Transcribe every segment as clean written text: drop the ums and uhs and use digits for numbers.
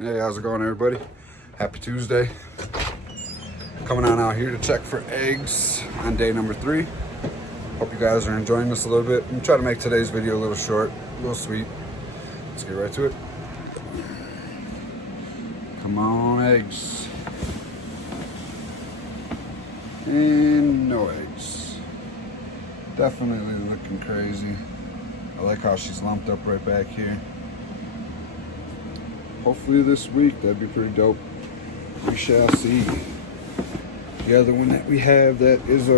Hey, how's it going, everybody? Happy Tuesday. Coming on out here to check for eggs on day number 3. Hope you guys are enjoying this a little bit. I'm gonna try to make today's video a little short, a little sweet. Let's get right to it. Come on, eggs. And no eggs. Definitely looking crazy. I like how she's lumped up right back here. Hopefully this week, that'd be pretty dope. We shall see. The other one that we have that is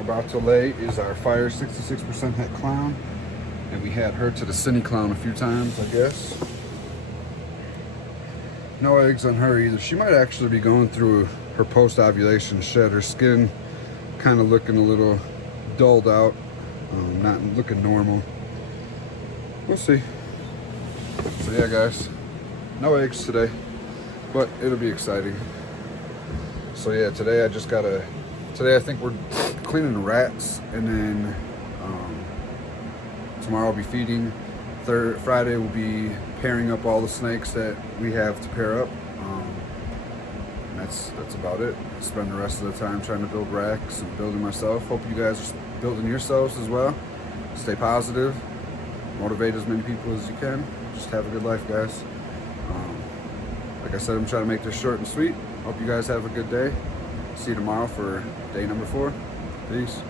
about to lay is our Fire 66% Het Clown. And we had her to the Cine Clown a few times, I guess. No eggs on her either. She might actually be going through her post-ovulation shed. Her skin kind of looking a little dulled out. Not looking normal. We'll see. So yeah, guys. No eggs today, but it'll be exciting. So yeah, today I think we're cleaning the rats, and then tomorrow I'll be feeding. Friday we'll be pairing up all the snakes that we have to pair up. And that's about it. Spend the rest of the time trying to build racks and building myself. Hope you guys are building yourselves as well. Stay positive. Motivate as many people as you can. Just have a good life, guys. Like I said, I'm trying to make this short and sweet. Hope you guys have a good day. See you tomorrow for day number 4. Peace.